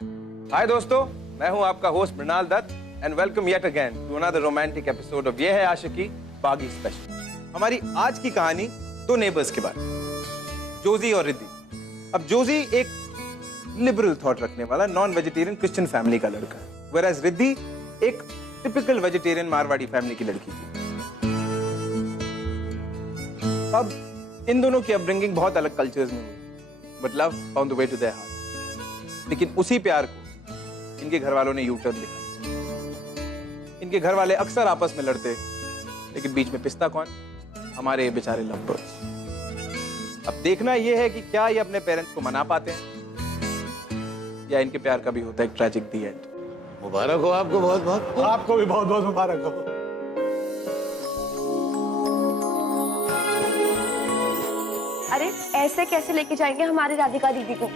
हाय दोस्तों, मैं हूं आपका host Mrinal Dutt and welcome yet again to another romantic episode of Yeh Hai आशिकी बागी स्पेशल। हमारी आज की कहानी दो नेबर्स के बारे में, जोजी और रिद्धि। अब जोजी एक लिबरल थॉट रखने वाला नॉन वेजिटेरियन क्रिश्चियन फैमिली का लड़का है, व्हेयरएज रिद्धि एक टिपिकल वेजिटेरियन मारवाड़ी फैमिली की लड़की थी। अब इन दोनों की अपब्रिंगिंग बहुत अलग कल्चर्स में हुई, but love found the way to their heart. लेकिन उसी प्यार को इनके घर वालों ने यू टर्न दिखाया। इनके घर वाले अक्सर आपस में लड़ते, लेकिन बीच में पिसता कौन? हमारे ये बेचारे लव बर्ड्स। अब देखना यह है कि क्या ये अपने पेरेंट्स को मना पाते हैं या इनके प्यार का भी होता है एक ट्रैजिक दी एंड। मुबारक हो आपको, बहुत बहुत। आपको भी बहुत बहुत मुबारक हो। अरे ऐसे कैसे लेके जाएंगे हमारी राधिका दीदी को?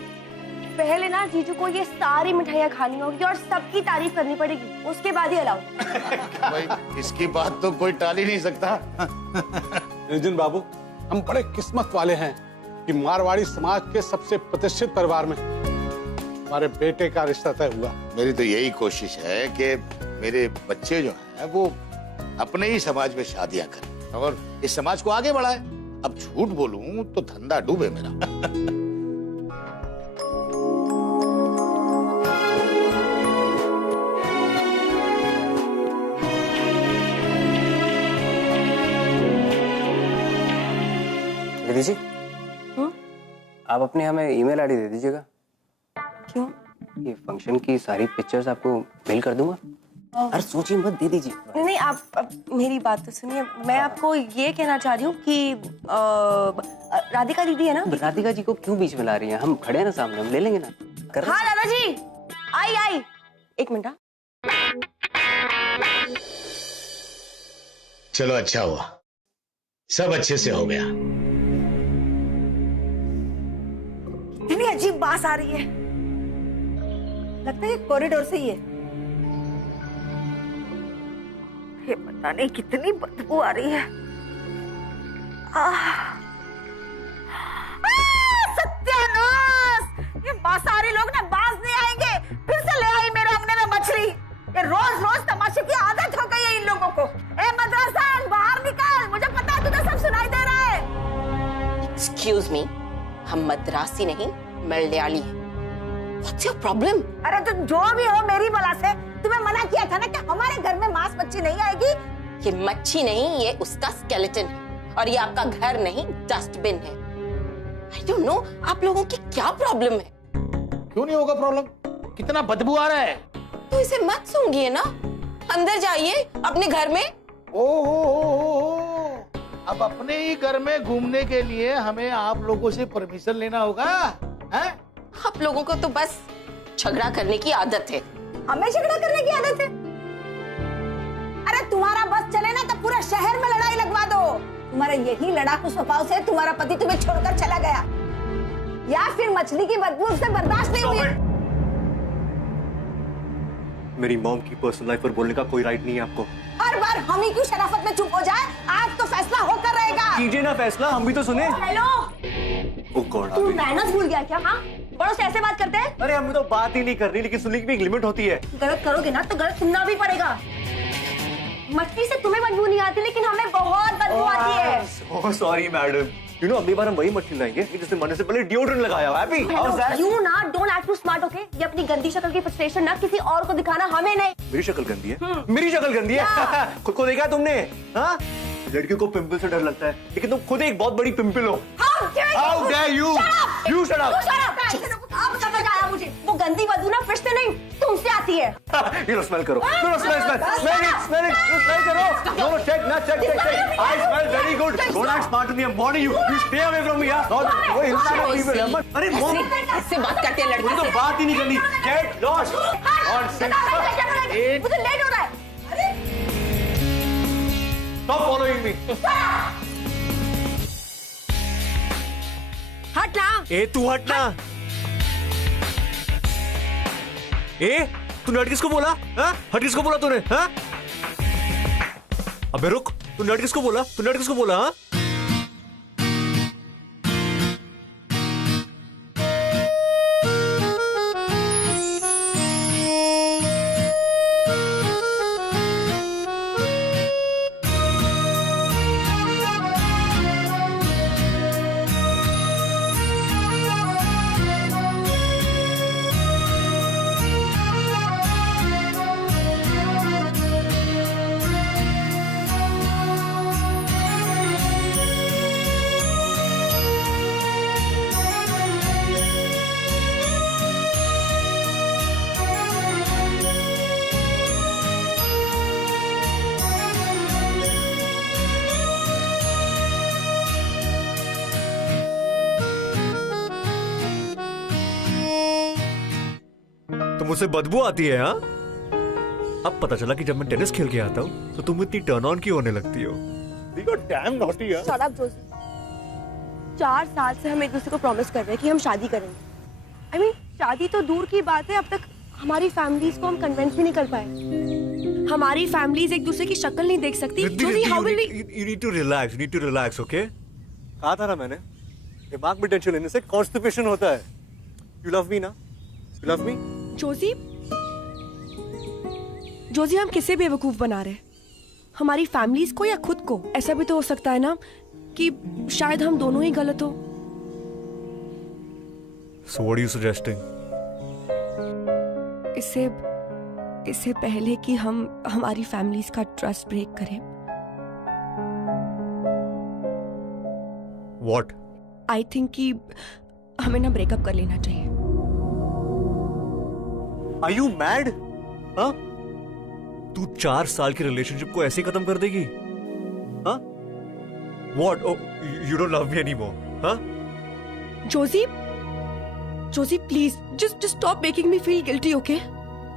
पहले ना जीजू को ये सारी मिठाइयाँ खानी होगी और सबकी तारीफ करनी पड़ेगी, उसके बाद ही अलाउ। भाई इसकी बात तो कोई टाल ही नहीं सकता। अर्जुन बाबू, हम बड़े किस्मत वाले हैं कि मारवाड़ी समाज के सबसे प्रतिष्ठित परिवार में हमारे बेटे का रिश्ता तय हुआ। मेरी तो यही कोशिश है कि मेरे बच्चे जो हैं वो अपने ही समाज में शादियां करें और इस समाज को आगे बढ़ाएं। अब झूठ बोलूं तो धंधा डूबे मेरा। दीदी जी, आप अपने हमें ईमेल आईडी दे दीजिएगा। क्यों? ये फंक्शन की सारी पिक्चर्स आपको मेल कर दूंगा। अरे सोचिए मत, दे दीजिए। नहीं, आप मेरी बात तो सुनिए। मैं आपको ये कहना चाह रही हूँ कि राधिका दीदी है ना। राधिका जी को क्यों बीच में ला रही हैं? हम खड़े हैं ना सामने, हम ले लेंगे ना। हाँ दादाजी, आई। एक मिनट। चलो अच्छा हुआ, सब अच्छे से हो गया। इतनी अजीब बात आ रही है, लगता है कॉरिडोर से ही है। ये पता नहीं कितनी बदबू आ रही है। सत्यानाश! ये मांसाहारी लोग ना बाज नहीं आएंगे। फिर से ले आई मेरे अंगने में मछली। ये रोज रोज तमाशे की आदत हो गई है इन लोगों को। ए मद्रासन, बाहर निकल, मुझे पता है तुझे सब सुनाई दे रहा है। एक्सक्यूज मी, हम मद्रासी नहीं मलयाली हैं। What's your problem? अरे तो जो भी हो, मेरी बला से तुम्हें मना किया था ना कि हमारे घर में मांस मच्छी नहीं आएगी। ये मच्छी नहीं, ये उसका स्केलेटन है और ये आपका घर नहीं, डस्टबिन है। I don't know, आप लोगों की क्या प्रॉब्लम है? क्यों नहीं होगा प्रॉब्लम? कितना बदबू आ रहा है। तो इसे मत सूंघिए ना, अंदर जाइए अपने घर में। ओहो, अब अपने ही घर में घूमने के लिए हमें आप लोगों से परमिशन लेना होगा, हैं? आप लोगों को तो बस झगड़ा करने की आदत है। हमें झगड़ा करने की आदत है? अरे तुम्हारा बस चले ना तो पूरे शहर में लड़ाई लगवा दो। तुम्हारे यही लड़ाकू स्वभाव से तुम्हारा पति तुम्हें छोड़कर चला गया, या फिर मछली की बदबू उससे बर्दाश्त नहीं हुई। मेरी मॉम की पर्सनल लाइफ पर बोलने का कोई राइट नहीं है आपको। हर बार हम ही क्यों शराफत में चुप हो जाए? आज तो फैसला होकर रहेगा। कीजिए ना फैसला, हम भी तो सुने। हेलो, ओह गॉड, तू मैनर्स भूल गया क्या? हाँ, बड़ों से ऐसे बात करते हैं? अरे हमें तो बात ही नहीं करनी, लेकिन सुनने की भी एक लिमिट होती है। गलत करोगे ना तो गलत सुनना भी पड़ेगा। मछली से तुम्हें बदबू नहीं आती, लेकिन हमें बहुत बदबू आती है। Oh sorry madam, you know अगली बार हम वही मछली लाएंगे जिसने मरने से पहले डिओड्रेंट लगाया। हैप्पी? यू ना don't act too smart, okay? ये अपनी गंदी शक्ल की फ्रस्ट्रेशन ना किसी और को दिखाना, हमें नहीं। मेरी शक्ल गंदी है? मेरी शक्ल गंदी है? खुद को देखा है तुमने? हाँ, लड़कियों को पिंपल से डर लगता है, लेकिन तुम खुद एक बहुत बड़ी पिंपल हो। How dare you? You shut up! अब समझ आया मुझे, वो गंदी बदबू ना फिर से नहीं तुमसे आती है। ये लो स्मेल करो, स्मेल करो। नो चेक ना, check. I smell very good. Don't act smart to me. I'm warning you. You stay away from me. वो हिलना। अरे मॉम, इससे बात करते हैं लड़की तो से। बात ही नहीं करनी। Get lost. और 6 मुझे लेट हो रहा है। Stop following me. हटना। ए तू हटना। ए तूने हट किसको बोला? हाँ? हट किसको बोला तूने? हाँ? अबे रुक, तूने हट किसको बोला? तूने हट किसको बोला? हाँ? तो मुझसे बदबू आती है? हाँ, अब पता चला कि जब मैं टेनिस खेल के आता हूँ तो तुम इतनी टर्न ऑन क्यों होने लगती हो? डैम नॉटी यार। Shut up Joshi. 4 साल से हम एक दूसरे को प्रॉमिस कर रहे हैं कि हम शादी करेंगे। I mean, शादी तो दूर की बात है, अब तक हमारी फैमिलीज को हम कन्विंस भी नहीं कर पाए। हमारी फैमिलीज एक दूसरे की शक्ल नहीं देख सकती। Joshi, how will we? You need to relax. You need to relax, okay? कहा था ना मैंने, दिमाग में टेंशन लेने से कॉन्स्टिपेशन होता है। You love me ना? You love me? Joshi, Joshi हम किसे बेवकूफ बना रहे हैं? हमारी फैमिलीज को या खुद को? ऐसा भी तो हो सकता है ना कि शायद हम दोनों ही गलत हो। So what are you suggesting? इससे पहले कि हम हमारी फैमिलीज का ट्रस्ट ब्रेक करें, What? आई थिंक कि हमें ना ब्रेकअप कर लेना चाहिए। Are you mad? हाँ? तू 4 साल की रिलेशनशिप को ऐसे खत्म कर देगी? हाँ? What? Oh, you don't love me anymore? हाँ? Joshi please just stop making me feel guilty, okay?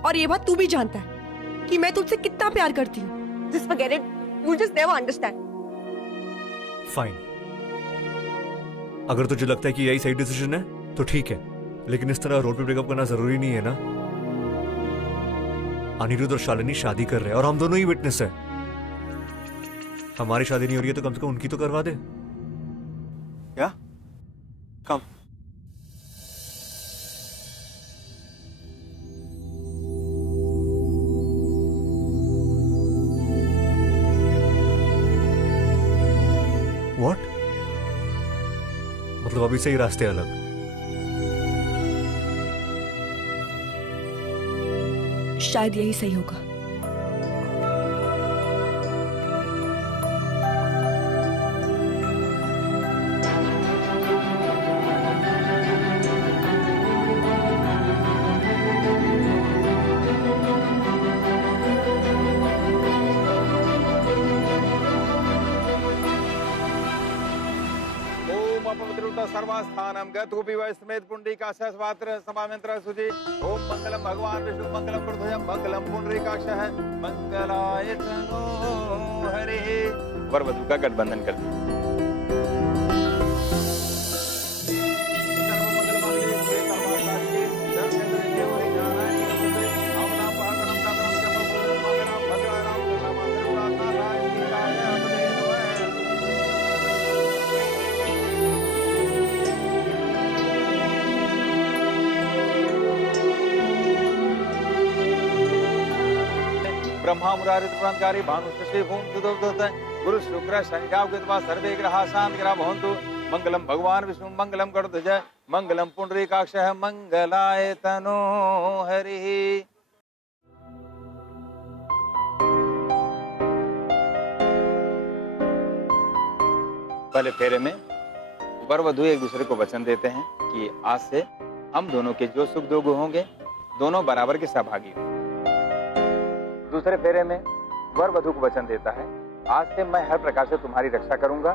और ये बात तू भी जानता है कि मैं तुझसे कितना प्यार करती हूँ। Just forget it, you just never understand. Fine. अगर तुझे लगता है कि यही सही डिसीजन है तो ठीक है, लेकिन इस तरह रोड पे ब्रेकअप करना जरूरी नहीं है ना। अनिरुद्ध और शालिनी शादी कर रहे हैं और हम दोनों ही विटनेस है। हमारी शादी नहीं हो रही है तो कम से कम उनकी तो करवा दे। क्या? कम। What? मतलब अभी से ही रास्ते अलग। शायद यही सही होगा। सर्वस्थानम गतुपि वै समेत पुंडरीकाक्षः स्वात्र समामंत्र सुजि। ओम मंगलम भगवान विष्णु मंगलम प्रदोषम मंगलम पुंडरीकाक्षः मंगलाय तनो हरिः। वर वधु का गठबंधन कर दिया। ब्रह्मा मुरारी त्रिपुरांतकारी भानु श्री भूम सुदोदत गुरु शुक्र शनिजाव कृत्वा सर्वे ग्रहा शांत ग्रह भवन्तु। मंगलम भगवान विष्णु मंगलम गरुड़ध्वज मंगलम पुंडरीकाक्षः मंगलाय तनो हरिः। पहले फेरे में वर वधु एक दूसरे को वचन देते हैं कि आज से हम दोनों के जो सुख दुख होंगे दोनों बराबर के सहभागी होंगे। दूसरे फेरे में वर वधु को वचन देता है, आज से मैं हर प्रकार से तुम्हारी रक्षा करूंगा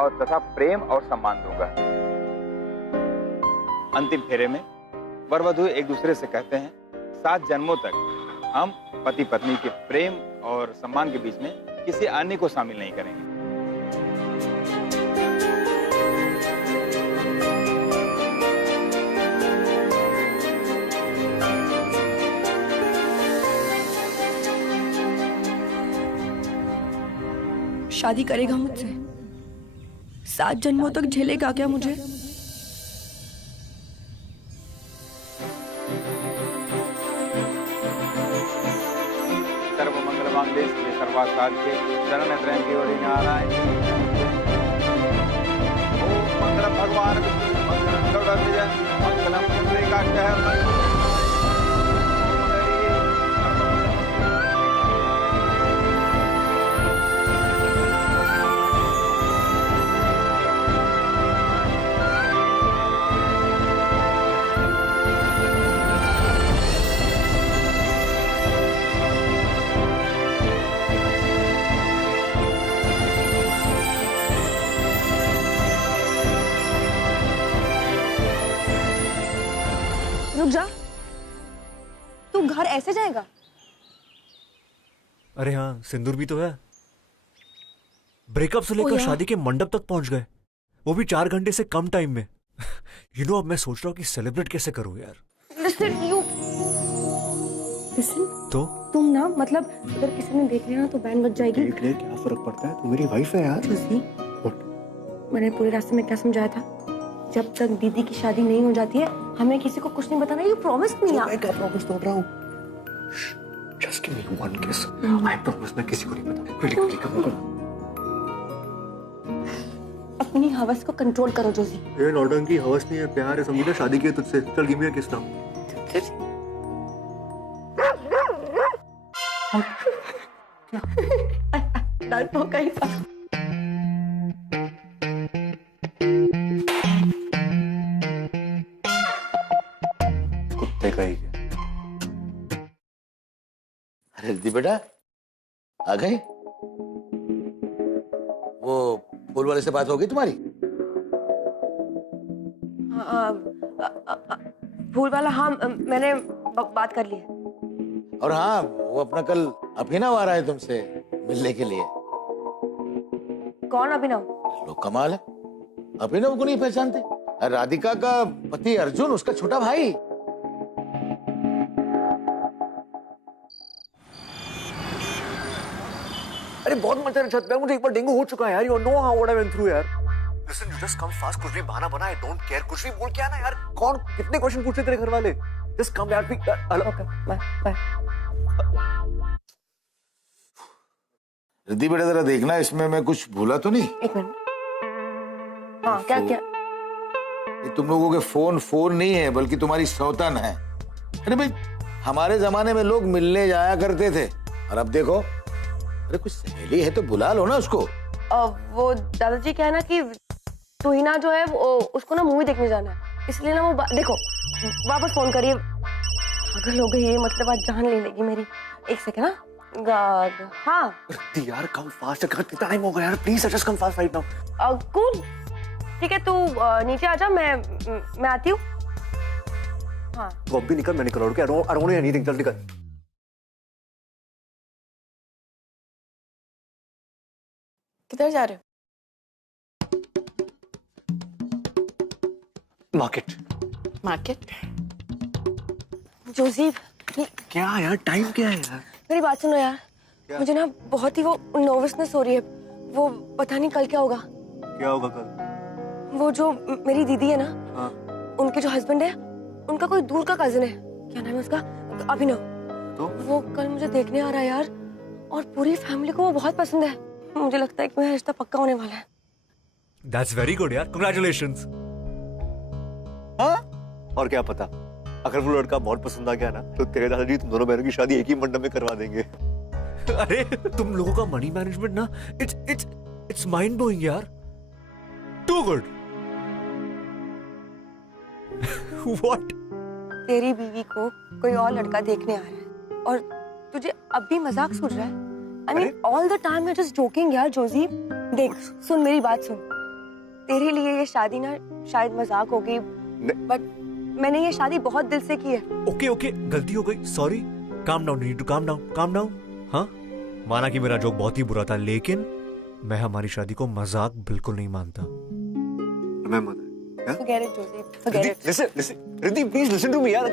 और तथा प्रेम और सम्मान दूंगा। अंतिम फेरे में वर वधु एक दूसरे से कहते हैं, 7 जन्मों तक हम पति पत्नी के प्रेम और सम्मान के बीच में किसी अन्य को शामिल नहीं करेंगे। शादी करेगा मुझसे? 7 जन्मों तक झेलेगा क्या मुझे? सर्व मंगल मांगल्ये शिवे सर्वार्थसाधिके शरण्य त्र्यंबके गौरी नारायणी ओम मंगलम भगवान विष्णु मंगलम गरुड़ध्वज मंगलम पुंडरीकाक्षः रुक जा, तू घर ऐसे जाएगा? अरे हाँ, सिंदूर भी तो है। ब्रेकअप से लेकर शादी के मंडप तक पहुंच गए, वो भी 4 घंटे से कम टाइम में। यू नो, अब मैं सोच रहा हूँ कि सेलिब्रेट कैसे करूँ यार। लिसन, तो तुम ना, मतलब अगर किसी ने देख लिया ना तो बैन बज जाएगी। देख ले, क्या फर्क पड़ता है, तू मेरी वाइफ है यार। जोशी, मैंने पूरे रास्ते में क्या समझाया था? जब तक दीदी की शादी नहीं हो जाती है हमें किसी को कुछ नहीं बताना। यू प्रॉमिस मी यार। मैं क्या प्रॉमिस तोड़ रहा हूँ? जस्ट गिव मी वन किस। आई प्रॉमिस मैं किसी को नहीं बताऊंगा। क्विकली कम करो। अपनी हवस को कंट्रोल करो जोशी। ये नौटंकी हवस नहीं है, प्यार है, समझी ना? शादी की है तुझसे। चल गिव मी अ किस नाउ। डर तो कहीं था। कुत्ते का ही। अरे रिद्धि बेटा, आ गए? वो फूल वाले से बात हो गई तुम्हारी? फूल वाला? हाँ, मैंने बात कर ली है। और हाँ, वो अपना कल अभिनव आ रहा है तुमसे मिलने के लिए। कौन अभिनव? लो कमाल है, अभिनव को नहीं पहचानते? राधिका का पति अर्जुन, उसका छोटा भाई। अरे बहुत मजा है छत पे, मुझे एक बार डेंगू हो चुका है यार। You know how what I went through यार। Listen, you just come fast, कुछ भी बहाना बना, आई डोंट केयर। कुछ भी बोल के आना यार। कौन कितने क्वेश्चन पूछे तेरे घर वाले? जस्ट कम यार। Okay, bye. रिद्धि बेटा, जरा देखना इसमें मैं कुछ भूला तो नहीं। एक मिनट। हाँ, क्या? ये तुम लोगों के फोन नहीं है, बल्कि तुम्हारी सौतन है। अरे भाई, हमारे जमाने में लोग मिलने जाया करते थे, और अब देखो। अरे कुछ सहेली है तो बुला लो ना उसको। वो दादाजी क्या है ना कि तुहिना जो है वो, उसको ना मूवी देखने जाना है, इसलिए ना वो देखो वापस फोन करिए। पागल हो गई है, मतलब आज जान ले लेगी मेरी। एक सेकंड ना। हाँ यार, कम फास्ट। कितना टाइम हो गया यार, please just come fast right now. Cool, ठीक है, तू नीचे आ जा, मैं आती हूँ। हाँ, तू अब भी निकल, मैं निकल रहा हूँ। आई डोंट नीड एनीथिंग, चल निकल। किधर जा रहे हो? मार्केट? जोसेफ, क्या यार, टाइम क्या है यार? मेरी बात सुनो यार। मुझे ना बहुत ही वो नर्वसनेस हो रही है। वो पता नहीं कल क्या होगा। क्या होगा कल? वो जो मेरी दीदी है ना, हाँ। उनके जो हस्बैंड है, उनका कोई दूर का कजिन है। क्या नाम है उसका? अभिनव। तो वो कल मुझे देखने आ रहा है यार, और पूरी फैमिली को वो बहुत पसंद है। मुझे लगता है कि मेरा रिश्ता पक्का होने वाला है। That's very good यार, congratulations। हाँ? और क्या पता, अगर वो लड़का बहुत पसंद आ गया ना, तो तेरे दादाजी तुम दोनों बहनों की शादी एक ही मंडप में करवा देंगे। अरे तुम लोगों का मनी मैनेजमेंट ना, इट्स माइंड ब्लोइंग यार। Too good. व्हाट? तेरी बीवी को कोई और लड़का देखने आ रहा है, और तुझे अब भी मजाक सूझ रहा है? I mean, all the time you're just joking यार जोशी। देख, सुन मेरी बात सुन। तेरे लिए ये शादी ना शायद मजाक होगी, बट मैंने ये शादी बहुत दिल से की है। ओके, गलती हो गई, sorry. Calm down, need to calm down. हाँ, माना कि मेरा जोक बहुत ही बुरा था, लेकिन मैं हमारी शादी को मजाक बिल्कुल नहीं मानता। Forget it, Joseph. Forget it. Listen, Riddhi, please listen to me यार।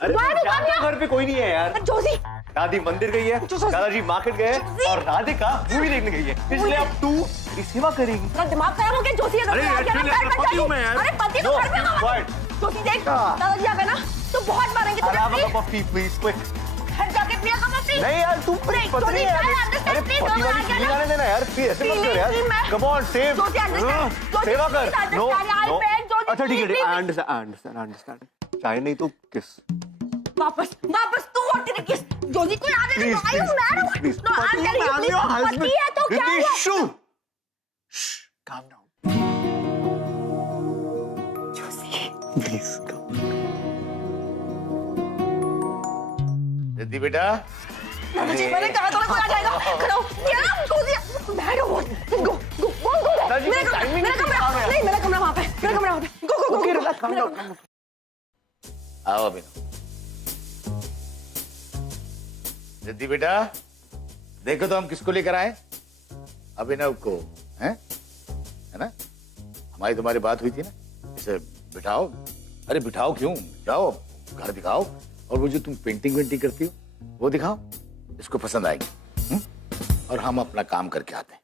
अरे घर पे कोई नहीं है यार। जोशी, दादी मंदिर गई है, दादाजी मार्केट गए, और राधिका मूवी देखने गई है, इसलिए अब तू मेरी सेवा करेगी। तेरा दिमाग खराब हो गया जोशी। अरे पति को घर पे जोशी देख, दादाजी आ गए ना तो बहुत मारेंगे तुझे। Please quick. घर जाके पिया कम अपनी। नहीं यार, तू पता नहीं यार। अरे पति वाली फीलिंग आने देना यार, प्लीज ऐसे मत कर यार। Come on, save. सेवा कर। नो। अच्छा ठीक है, आई अंडरस्टैंड। चाहे नहीं तो किस। वापस तू और तेरी किस। जोशी को आने दे। आई हूं मैं। Please. No, I am telling you, पति है तो क्या हुआ? Calm down. Joshi, please come. Riddhi बेटा, दादाजी मैंने कहा था ना कोई आ जाएगा। खड़ो ये ना जोशी, बैठो। गो मेरा कमरा। नहीं, मेरा कमरा वहां पे। आओ अभिनव। रिद्धि बेटा, देखो तो हम किसको लेकर आए? अभिनव को, है ना? हमारी तुम्हारी बात हुई थी ना, इसे बिठाओ। अरे बिठाओ क्यों, जाओ घर दिखाओ, और वो जो तुम पेंटिंग वेंटिंग करती हो वो दिखाओ, इसको पसंद आएगी। और हम अपना काम करके आते हैं।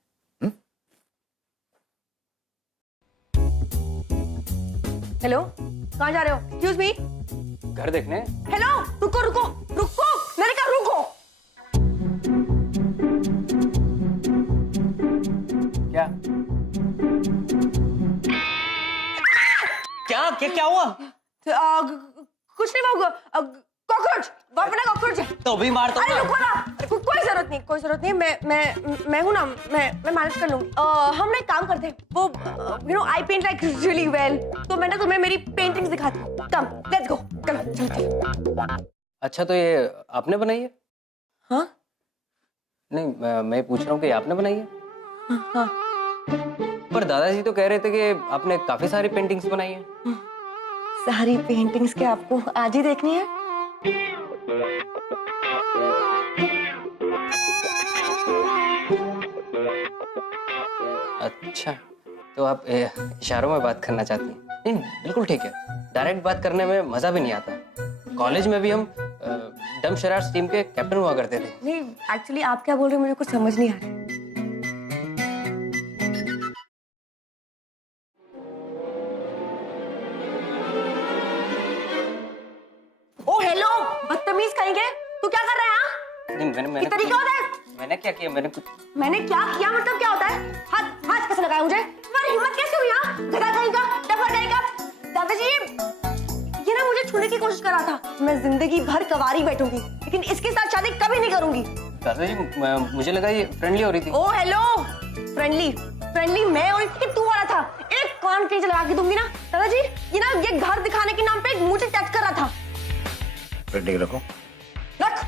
हेलो, कहाँ जा रहे हो? Excuse me. घर देखने। हेलो, रुको रुको रुको, मैंने कहा रुको। क्या क्या क्या क्या हुआ? कुछ नहीं, वो कॉकरोच, बड़ा कॉकरोच है। तो भी मार दो। अरे रुको ना, कोई जरूरत नहीं, कोई जरूरत नहीं। मैं हूँ ना, मैं मैनेज कर लूंगी। हम ना एक काम करते हैं, वो you know I paint like really well, तो मैं ना तुम्हें मेरी पेंटिंग्स दिखाती हूँ। कम, लेट्स गो, चलो। अच्छा, तो ये आपने बनाई है? हाँ नहीं, मैं पूछ रहा हूँ कि आपने बनाई है? हाँ। पर दादाजी तो कह रहे थे कि आपने काफी सारी पेंटिंग्स बनाई हैं। सारी पेंटिंग्स के आपको आज ही देखनी है? अच्छा, तो आप इशारों में बात करना चाहती हैं? नहीं, बिल्कुल ठीक है। डायरेक्ट बात करने में मजा भी नहीं आता। कॉलेज में भी हम डम शरारत टीम के कैप्टन हुआ करते थे। नहीं, एक्चुअली आप क्या बोल रहे हो मुझे कुछ समझ नहीं आ रहा है। ओ हेलो, बदतमीज कहेंगे, तू क्या कर रहा है? नहीं, मैंने तरीका होता है? मैंने क्या किया? मैंने क्या किया मतलब क्या होता है? हाथ कैसे लगाया मुझे? तुम्हारी हिम्मत कैसे हुई? गधा कहेगा, डफर कहेगा। दादाजी, ये ना मुझे छूने की कोशिश कर रहा था। मैं जिंदगी भर कवारी बैठूंगी, लेकिन इसके साथ शादी कभी नहीं करूंगी। दादाजी, मुझे लगा ये फ्रेंडली हो रही थी। ओ हेलो, फ्रेंडली मैं और कि तू हो रहा था। एक कान के लगा के दूंगी ना दादाजी। ये घर दिखाने के नाम पे मुझे टच कर रहा था। पेंटिंग रखो, रख।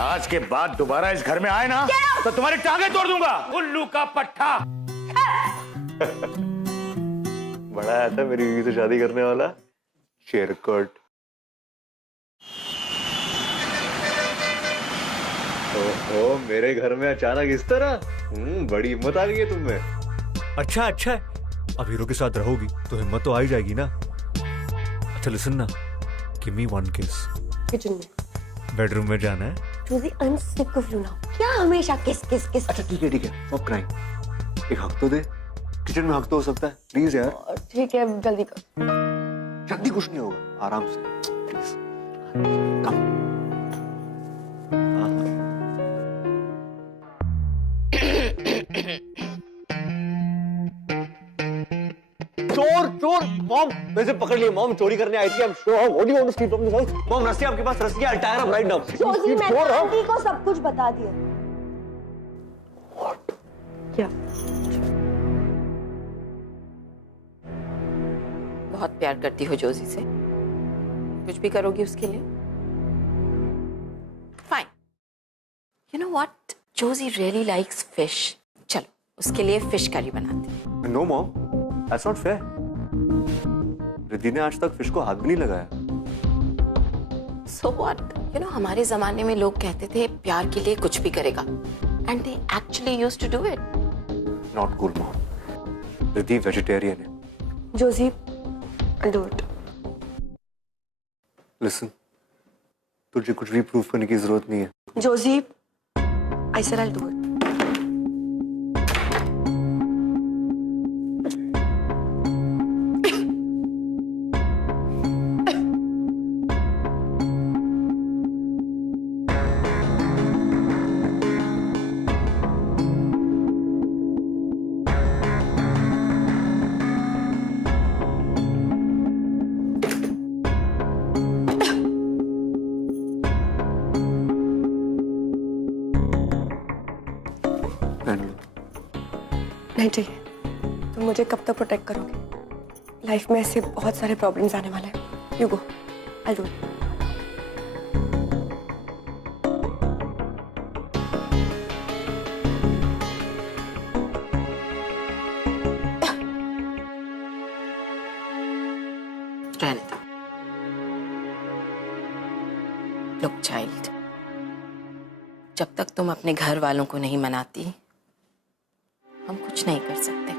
आज के बाद दोबारा इस घर में आए ना तो तुम्हारी टांगें तोड़ दूंगा, उल्लू का पट्टा। बड़ा आया था मेरी बीवी से शादी करने वाला शेरकट। ओहो, मेरे घर में अचानक इस तरह? बड़ी हिम्मत आ गई है तुम में। अच्छा है, अब हीरो के साथ रहोगी तो हिम्मत तो आ ही जाएगी ना। अच्छा लिसन ना, गिव मी वन किस। किचन में, बेडरूम में जाना है। Josie, I'm sick of you now. क्या हमेशा किस। अच्छा ठीक है, स्टॉप क्राइंग। एक हक तो दे, किचन में हक तो हो सकता है, प्लीज यार। ठीक है, जल्दी कर। जल्दी कुछ नहीं होगा, आराम से प्लीज। कम। चोर मॉम, वैसे पकड़ लिए। मॉम चोरी करने आई थी। I'm sure. What do you want to steal from this house? Mom, रस्सी आपके पास, रस्सी है। I'll tie her up right now. Josie, मैंने आंटी को सब कुछ बता दिया। What? क्या? बहुत प्यार करती हो जोजी से, कुछ भी करोगी उसके लिए? Fine. You know what, Joji really likes fish. चलो उसके लिए फिश करी बनाते हैं। No mom, that's not fair. Riddhi ने आज तक फिश को हाथ भी नहीं लगाया। So what? You know, हमारे जमाने में लोग कहते थे प्यार के लिए कुछ भी करेगा, and they actually used to do it. Not cool mom. Riddhi vegetarian है। Josie, I'll do it. Listen, तुझे कुछ भी प्रूफ करने की जरूरत नहीं है। Josie, I said I'll do it. नहीं चाहिए। तुम मुझे कब तक प्रोटेक्ट करोगे? लाइफ में ऐसे बहुत सारे प्रॉब्लम्स आने वाले हैं। You go, I do it. जब तक तुम अपने घर वालों को नहीं मनाती हम कुछ नहीं कर सकते।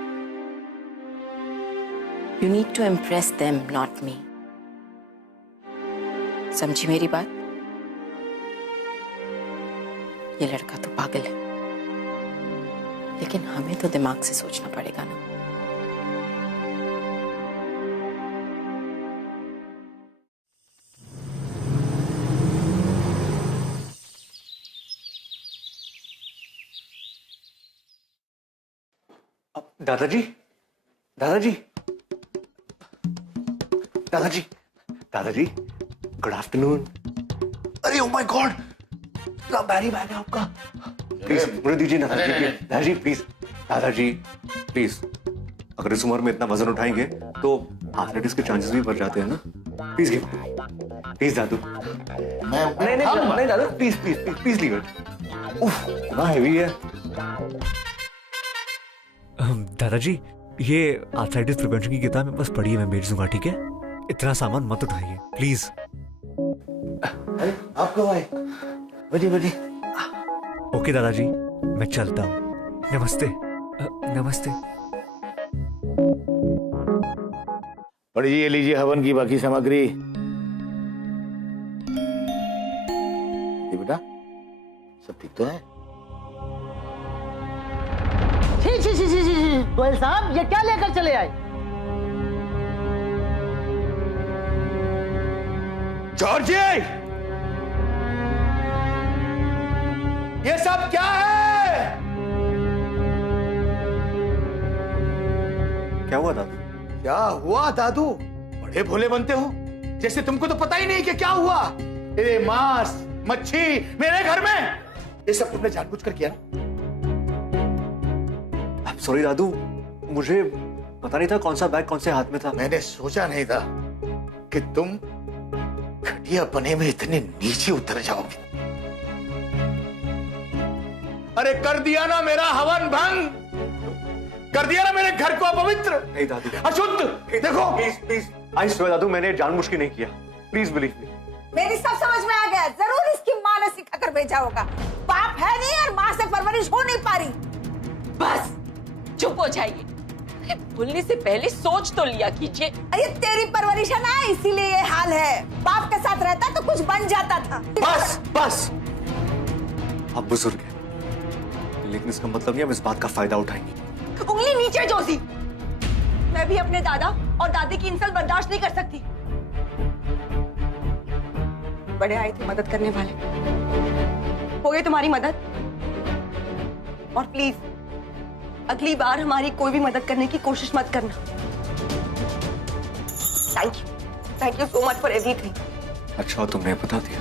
You need to impress them, not me. समझी मेरी बात? ये लड़का तो पागल है, लेकिन हमें तो दिमाग से सोचना पड़ेगा ना। दादाजी, दादाजी, दादाजी, दादाजी, गुड आफ्टरनून। अरे ओ माय गॉड, क्या बैरी बैग है आपका? प्लीज मुझे दीजिए ना दादाजी, प्लीज दादाजी, प्लीज। अगर इस उम्र में इतना वजन उठाएंगे तो आर्थराइटिस के चांसेस भी बढ़ जाते हैं ना। प्लीज गिव, प्लीज दादू। नहीं दादा, please please please please leave it. उफ, कितना हेवी है। दादाजी, ये आर्थराइटिस प्रिवेंशन की किताब में बस पढ़ी है, मैं भेज दूंगा, ठीक है? इतना सामान मत उठाइए प्लीज। आप कब आए? बड़ी बड़ी। ओके दादाजी, मैं चलता हूँ। नमस्ते। नमस्ते। पंडित जी, ये लीजिए हवन की बाकी सामग्री। बेटा सब ठीक तो है? गोयल साहब, ये क्या लेकर चले आए? जॉर्जी, ये सब क्या है? क्या हुआ दादू? क्या हुआ दादू? बड़े भोले बनते हो, जैसे तुमको तो पता ही नहीं कि क्या हुआ। ये मांस मच्छी मेरे घर में, ये सब तुमने जानबूझकर किया ना? सॉरी दादू, मुझे पता नहीं था कौन सा बैग कौन से हाथ में था। मैंने सोचा नहीं था कि तुम घटिया बने में इतने नीचे उतर जाओगे। अरे कर दिया ना मेरा हवन भंग, कर दिया ना मेरे घर को अपवित्र। नहीं दादू, अशुद्ध। देखो प्लीज प्लीज, आई स्वेयर दादू, मैंने जानबूझ के नहीं किया। Please believe me. मेरी सब समझ में आ गया। जरूर इसकी माँ ने सिखाकर भेजा होगा। बाप है नहीं और माँ से परवरिश हो नहीं पा रही। बस चुप हो जाइए। बोलने से पहले सोच तो लिया कीजिए। अरे तेरी परवरिश है ना, इसीलिए ये हाल है। बाप के साथ रहता तो कुछ बन जाता था। बस बस, आप बुजुर्ग हैं, लेकिन इसका मतलब नहीं हम इस बात का फायदा उठाएंगे। उंगली नीचे जोशी। मैं भी अपने दादा और दादी की इंसल्ट बर्दाश्त नहीं कर सकती। बड़े आए थे मदद करने वाले, हो गई तुम्हारी मदद। और प्लीज अगली बार हमारी कोई भी मदद करने की कोशिश मत करना। Thank you so much for everything. अच्छा तुमने बता दिया।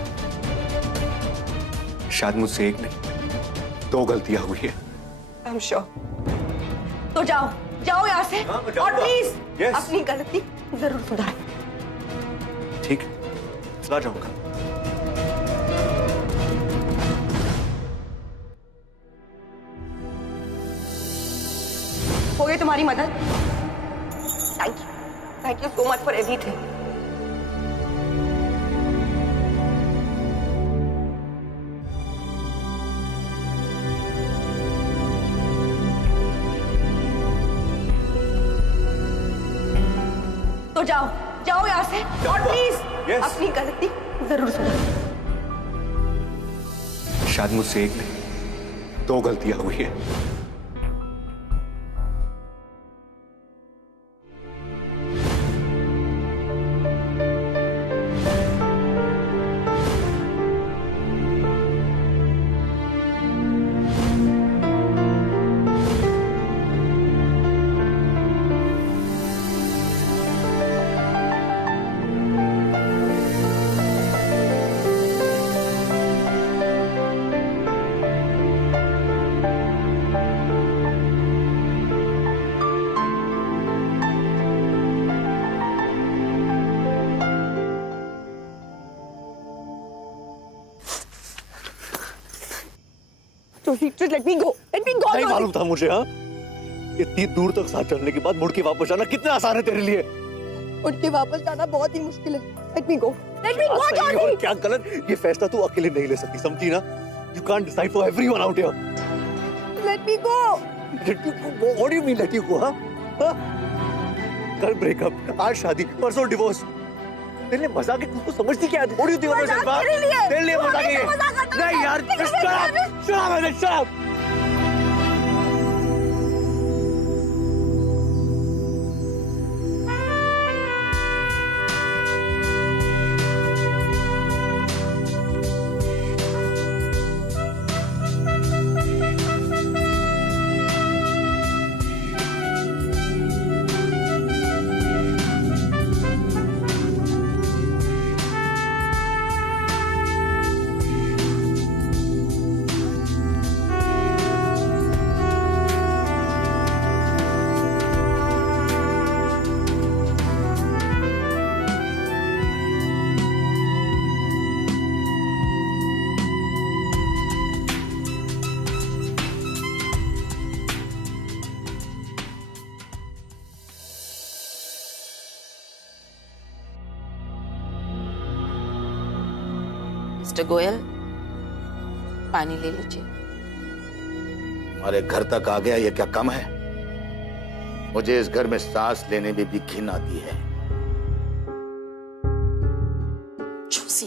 शायद मुझसे एक नहीं 2 गलतियां हुई है। I am sure. तो जाओ जाओ यहाँ से, और प्लीज अपनी गलती जरूर सुधार। ठीक, चला जाऊंगा। हो गई तुम्हारी मदद। Thank you so much for everything. तो जाओ जाओ यहाँ से, और प्लीज अपनी गलती जरूर सुधार। शायद मुझसे एक नहीं 2 गलतियां हुई है। Just let me go. Let me go. नहीं मालूम था मुझे। हाँ, इतनी दूर तक साथ चलने के बाद मुड़ के वापस आना कितना आसान है तेरे लिए। उठ के वापस जाना बहुत ही मुश्किल है। Let me go. Let me go, सही जॉर्जी। और क्या गलत, ये फैसला तू अकेले नहीं ले सकती, समझी ना? You can't decide for everyone out here. Let me go. Let you go? What do you mean let you go? Huh? कल ब्रेकअप, आज शादी, परसों डिवोर्स। तेरे लिए मजाक है, तुझको समझती क्या है? What do you think of yourself? तेरे लिए मजाक है? नहीं यार, shut up, shut up, shut up. Mister Goyal, पानी ले लीजिए। हमारे घर तक आ गया, ये क्या कम है? मुझे इस घर में सांस लेने में भी घिन आती है। Joshi,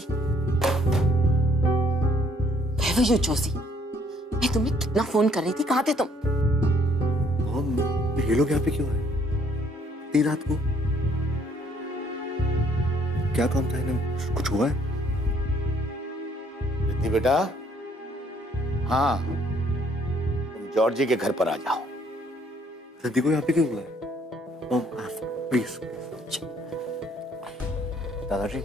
Where were you, Joshi? मैं तुम्हें कितना फोन कर रही थी, कहाँ थे तुम? ये लोग यहाँ पे क्यों आए? इतनी रात को? क्या काम था इन्हें? कुछ हुआ है? रिद्धि बेटा, हाँ, तुम जॉर्जी के घर पर आ जाओ। रिद्धि को यहाँ पे क्यों बुलाया? प्लीज। दादाजी।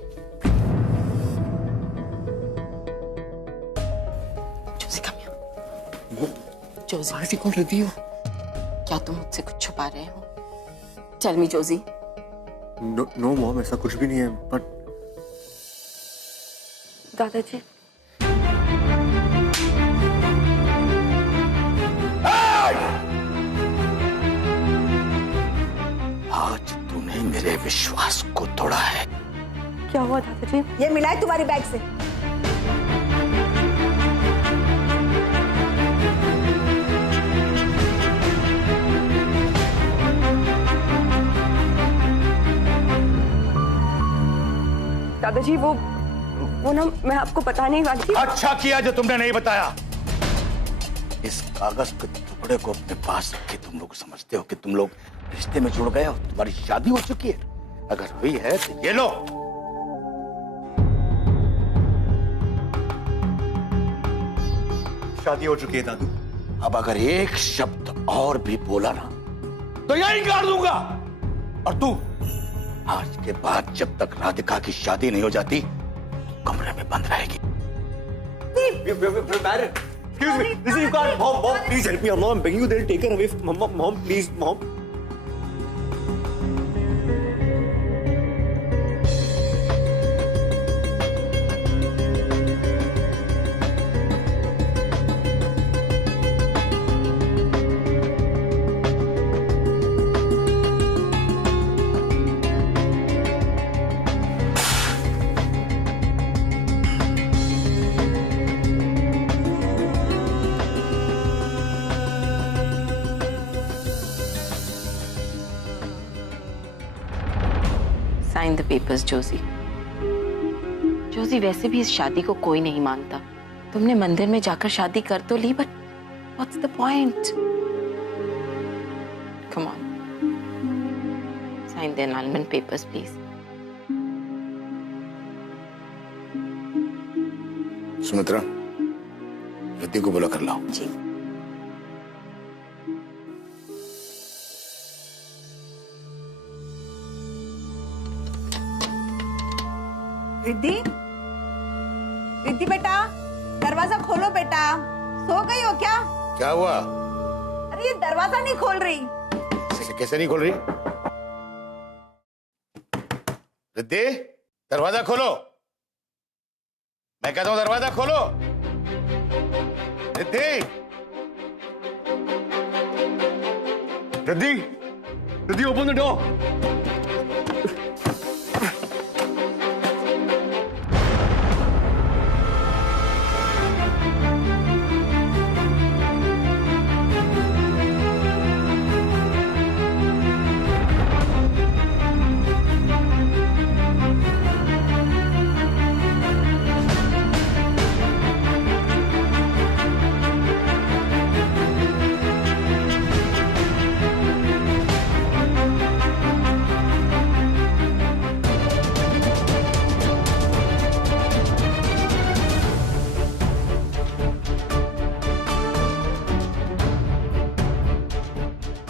Joshi come here। जोशी। दादाजी कौन रिद्धि हो? क्या तुम मुझसे कुछ छुपा रहे हो? Tell me, Joshi. No mom, ऐसा कुछ भी नहीं है, बट दादाजी, आज तूने मेरे विश्वास को तोड़ा है। क्या हुआ दादाजी? ये मिला है तुम्हारी बैग से। दादाजी वो ना मैं आपको बताने ही वाली थी। अच्छा किया जो तुमने नहीं बताया। इस कागज के टुकड़े को अपने पास रखे तुम लोग समझते हो कि तुम लोग रिश्ते में जुड़ गए हो, तुम्हारी शादी हो चुकी है। अगर हुई है तो ये लो। शादी हो चुकी है दादू। अब अगर एक शब्द और भी बोला ना तो यहीं गाड़ दूंगा। और तू आज के बाद जब तक राधिका की शादी नहीं हो जाती कमरे में बंद रहेगी। Excuse me, listen, you can't. Mom, please help me. Mom, I'm begging you. They'll take her away. Mom, please, Mom. Sign the papers, Joshi. Joshi, वैसे भी इस शादी को कोई नहीं मानता। तुमने मंदिर में जाकर शादी कर तो ली, but what's the point? Come on, sign the annulment papers, please. Sumitra, Riddhi को बुला कर लाओ। जी। रिद्धि, रिद्धि बेटा, दरवाजा खोलो बेटा। सो गई हो क्या? क्या हुआ? अरे ये दरवाजा नहीं खोल रही। कैसे नहीं खोल रही? रिद्धि, दरवाजा खोलो। मैं कहता हूं दरवाजा खोलो। Riddhi, Riddhi, Riddhi, open the door.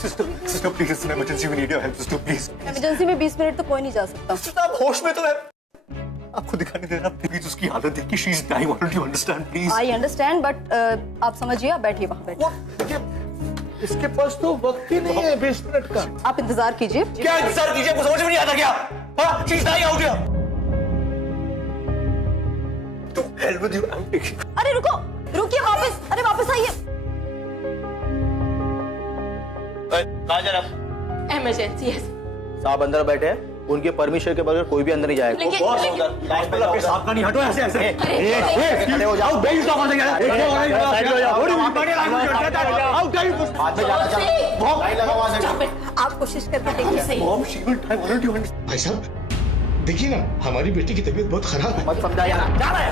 Sister please, it's an emergency, we need your help sister please. Emergency में 20 मिनट तो कोई नहीं जा सकता। सिस्टर आप होश में तो है, आपको दिखाई नहीं दे रहा प्लीज, उसकी हालत देख के she is dying, what do you understand please? I understand but आप समझिए, आप बैठिए वहां बैठिए। इसके पास तो वक्त ही नहीं है 20 मिनट का। आप इंतजार कीजिए। क्या इंतजार कीजिए, आपको समझ में नहीं आता क्या? हाँ, she is dying out here. To hell with you, I am taking. अरे रुको, रुकिए वापस, अरे वापस आइए। कहाँ जा रहा? इमरजेंसी है। साहब अंदर बैठे हैं, उनके परमिशन के बगैर कोई भी अंदर नहीं जाएगा। लेकिन- बॉस लेकिन- उधर लाइन पे जाओ। साहब का नहीं, हटो ऐसे ऐसे। खड़े हो जाओ। साइड हो जाओ। बाद में जाना चाहो। लाइन लगाओ वहाँ से। आप कोशिश करके देखिए। Mom she will die, what do you understand? भाई साहब देखिए ना, हमारी बेटी की तबीयत बहुत खराब है। मत समझा यार, जा रहा है।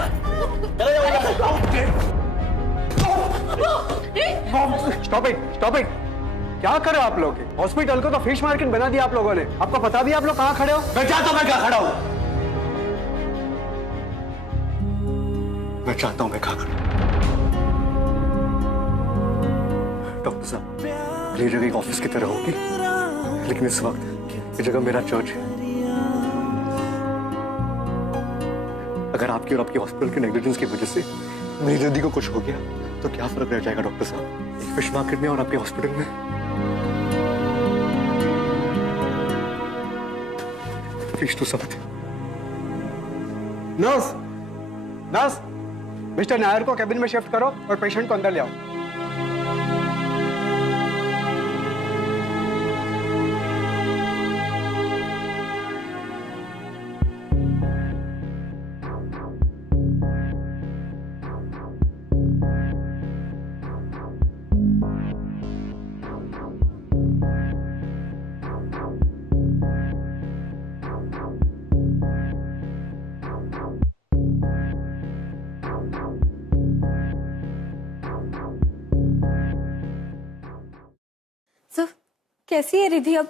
चले जाओ। Stop it. क्या कर रहे हो आप लोग? हॉस्पिटल को तो फिश मार्केट बना दिया आप लोगों ने। आपको पता भी आप लोग कहाँ खड़े हो? मैं चाहता हूँ मैं कहाँ खड़ा हूँ, मैं चाहता हूँ मैं कहाँ खड़ा हूँ। डॉक्टर साहब, ये जगह एक ऑफिस की तरह होगी, लेकिन इस वक्त ये जगह मेरा चर्च है। अगर आपकी और आपके हॉस्पिटल के नेग्लिजेंस की वजह से मेरी जल्दी को कुछ हो गया तो क्या फर्क रह जाएगा डॉक्टर साहब, एक फिश मार्केट में और आपके हॉस्पिटल में? प्लीज टू समझ। नर्स, मिस्टर नायर को कैबिन में शिफ्ट करो और पेशेंट को अंदर ले आओ। सर, कैसी है रिधि अब?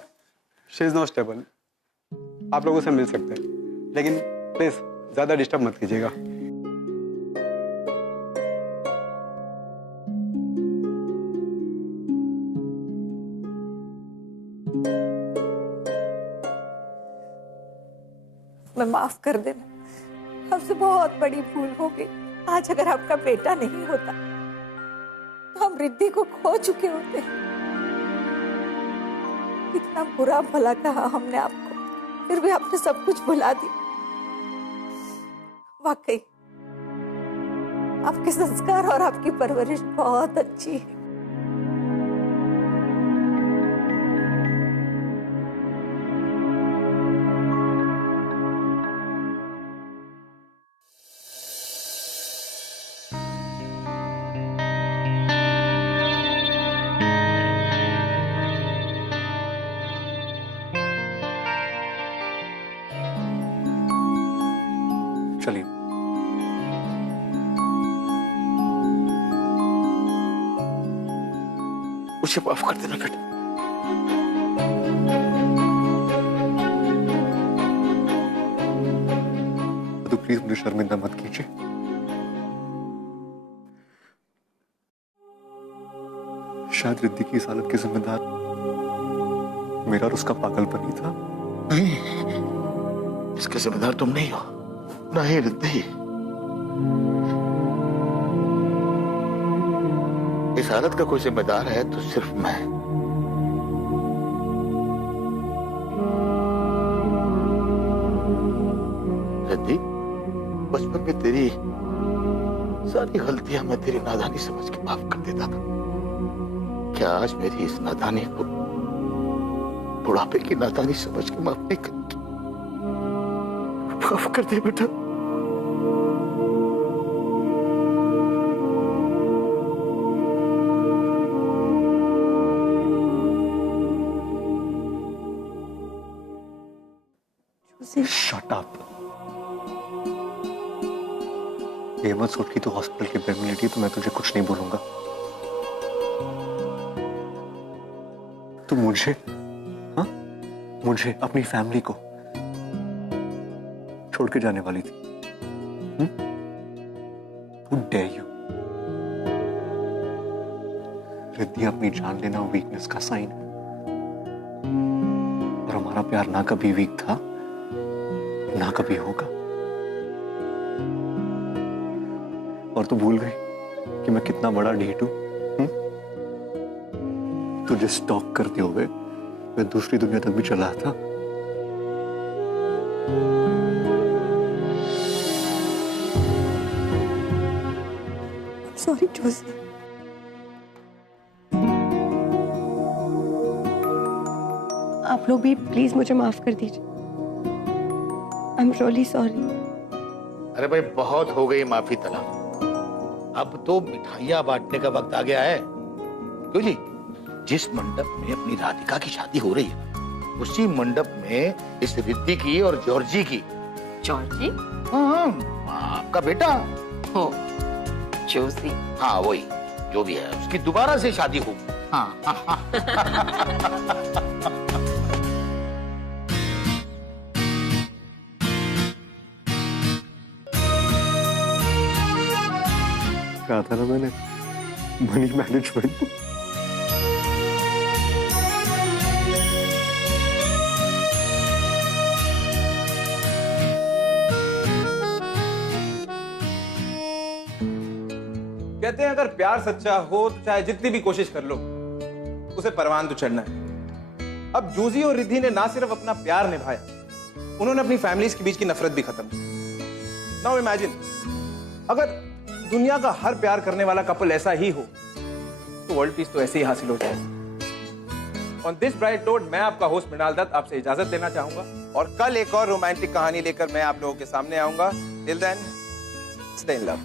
She is not stable. आप लोगों से मिल सकते हैं, लेकिन प्लीज ज्यादा डिस्टर्ब मत कीजिएगा। मैं माफ कर देना, हमसे बहुत बड़ी भूल हो गई। आज अगर आपका बेटा नहीं होता तो हम रिद्धि को खो चुके होते। इतना बुरा भला कहा हमने आपको, फिर भी आपने सब कुछ भुला दी। वाकई आपके संस्कार और आपकी परवरिश बहुत अच्छी है। चलिए। मुझे माफ कर देना बेटा। तो प्लीज मुझे शर्मिंदा मत कीजिए। शायद रिद्धि की इस हालत के जिम्मेदार मेरा और उसका पागलपन ही था। नहीं, इसके जिम्मेदार तुम नहीं हो, नहीं रिद्धि। इस हालत का कोई जिम्मेदार है तो सिर्फ मैं। रिद्धि, बचपन में तेरी सारी गलतियां मैं तेरी नादानी समझ के माफ कर देता था। क्या आज मेरी इस नादानी को बुढ़ापे की नादानी समझ के माफ नहीं करेगी? माफ कर दे बेटा। Shut up. ये मत सोच कि तू हॉस्पिटल के बेड में लेटी तो मैं तुझे कुछ नहीं बोलूंगा। तू मुझे, हाँ, मुझे अपनी फैमिली को छोड़ के जाने वाली थी। Who dare you? रिद्धि, अपनी जान लेना वीकनेस का साइन है। प्यार ना कभी वीक था, ना कभी होगा। और तू भूल गई कि मैं कितना बड़ा ढीठ हूं? तुझे स्टॉक करते हुए मैं दूसरी दुनिया तक भी चला था। सॉरी जोशी। आप लोग भी प्लीज मुझे माफ कर दीजिए। I am really sorry. अरे भाई बहुत हो गई माफी तलब, अब तो मिठाइयां बांटने का वक्त आ गया है। क्यों जी? जिस मंडप में अपनी राधिका की शादी हो रही है उसी मंडप में इस रिद्धि की और जॉर्जी की। जॉर्जी? हाँ, आपका बेटा हो जोशी। हाँ वही, जो भी है उसकी दोबारा से शादी हो। हाँ कहा था ना मैंने, मनी मैनेजमेंट। कहते हैं अगर प्यार सच्चा हो तो चाहे जितनी भी कोशिश कर लो उसे परवान तो चढ़ना है। अब जूजी और रिद्धि ने ना सिर्फ अपना प्यार निभाया, उन्होंने अपनी फैमिलीज के बीच की नफरत भी खत्म की। नाउ इमेजिन अगर दुनिया का हर प्यार करने वाला कपल ऐसा ही हो तो वर्ल्ड पीस तो ऐसे ही हासिल हो जाए। ऑन दिस ब्राइट नोट मैं आपका होस्ट मृणाल दत्त आपसे इजाजत लेना चाहूंगा और कल एक और रोमांटिक कहानी लेकर मैं आप लोगों के सामने आऊंगा। Till then stay in love.